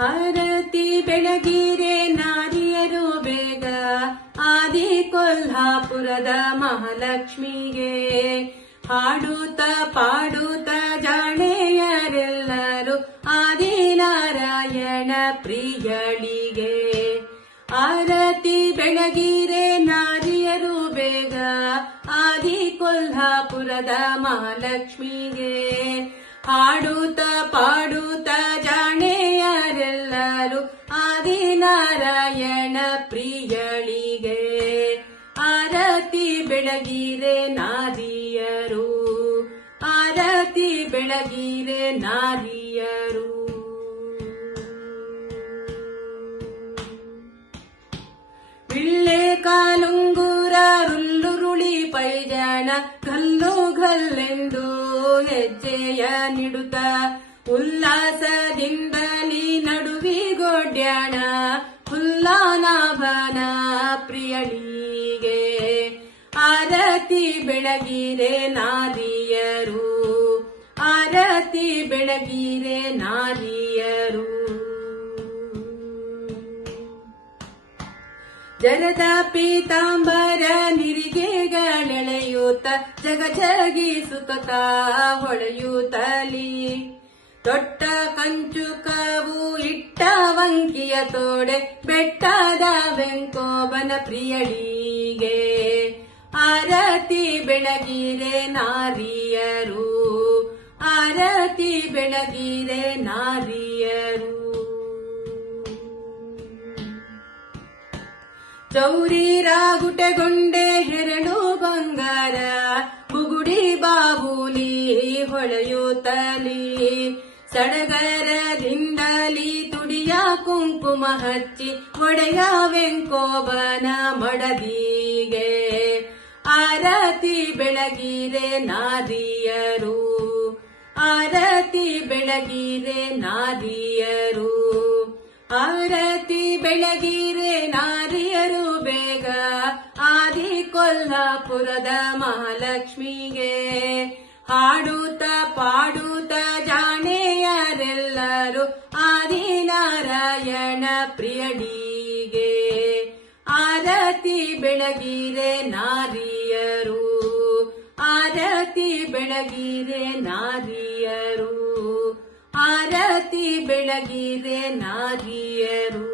ಆರತಿ ಬೆಳಗಿರೆ ನಾರಿಯರು ಬೇಗ ಆದಿ ಕೊಲ್ಹಾಪುರದ ಮಹಾಲಕ್ಷ್ಮಿಗೆ ಹಾಡುತ್ತ ಪಾಡುತ್ತ ಜಾಣೆಯರೆಲ್ಲರೂ ಆದಿನಾರಾಯಣ ಪ್ರಿಯಳಿಗೆ ಆರತಿ ಬೆಳಗಿರೆ ನಾರಿಯರು ಬೇಗ ಆದಿ ಕೊಲ್ಹಾಪುರದ ಮಹಾಲಕ್ಷ್ಮಿಗೆ ಹಾಡುತ್ತ ಪಾಡುತ್ತ ಜಾಣೆಯರೆಲ್ಲರೂ ಆದಿನಾರಾಯಣ ಪ್ರಿಯಳಿಗೆ ಆರತಿ ಬೆಳಗಿರೆ ನಾರಿಯರು ಆರತಿ ಬೆಳಗಿರೆ ನಾರಿಯರು ವಿಳ್ಳೆ ಕಾಲುಂಗುರ ರುಲ್ಲುರುಳಿ ಪೈಜಾಣ ಗಲ್ಲು ಗಲ್ಲೆಂದು ಹೆಜ್ಜೆಯ ನಿಡುತ್ತ ಉಲ್ಲಾಸದಿಂದಲಿ ನಡುವಿಗೊಡ್ಯಾಣ ಹುಲ್ಲಾನಾಭನ ಪ್ರಿಯಳಿಗೆ ಆರತಿ ಬೆಳಗಿರೆ ನಾರಿಯರು ಆರತಿ ಬೆಳಗಿರೆ ನಾರಿಯರು ಜರದ ಪೀತಾಂಬರ ನಿರಿಗೆಗಳೆಳೆಯೂತ ಜಗಜಗಿಸುತ್ತ ಹೊಳೆಯೂತಲಿ ತೊಟ್ಟ ಕಂಚುಕವು ಇಟ್ಟ ವಂಕಿಯ ತೋಡೆ ಬೆಟ್ಟದ ವೆಂಕೋಬನ ಪ್ರಿಯಳಿಗೆ ಆರತಿ ಬೆಳಗಿರೆ ನಾರಿಯರು ಆರತಿ ಬೆಳಗಿರೆ ನಾರಿಯರು ಚೌರಿ ರಾಗುಟೆಗೊಂಡೆ ಹೆರಳು ಬಂಗಾರ ಬುಗುಡಿ ಬಾಬುಲಿ ಹೊಳೆಯುತ್ತಲಿ ಸಡಗರದಿಂದಲಿ ತುಡಿಯ ಕುಂಕುಮ ಹಚ್ಚಿ ಒಡೆಯ ವೆಂಕೋಬನ ಮಡದಿಗೆ ಆರತಿ ಬೆಳಗಿರೆ ನಾರಿಯರು ಆರತಿ ಬೆಳಗಿರೆ ನಾರಿಯರು ಆರತಿ ಬೆಳಗಿರೆ ನಾರಿಯರು ಬೇಗ ಆದಿ ಕೊಲ್ಹಾಪುರದ ಮಹಾಲಕ್ಷ್ಮಿಗೆ ಹಾಡುತ್ತ ಪಾಡುತ್ತ ಜಾಣೆಯರೆಲ್ಲರೂ ಆದಿನಾರಾಯಣ ಪ್ರಿಯಳಿಗೆ ಆರತಿ ಬೆಳಗಿರೆ ನಾರಿಯರು ಆರತಿ ಬೆಳಗಿರೆ ನಾರಿಯರು ಆರತಿ ಬೆಳಗಿರೆ ನಾರಿಯರು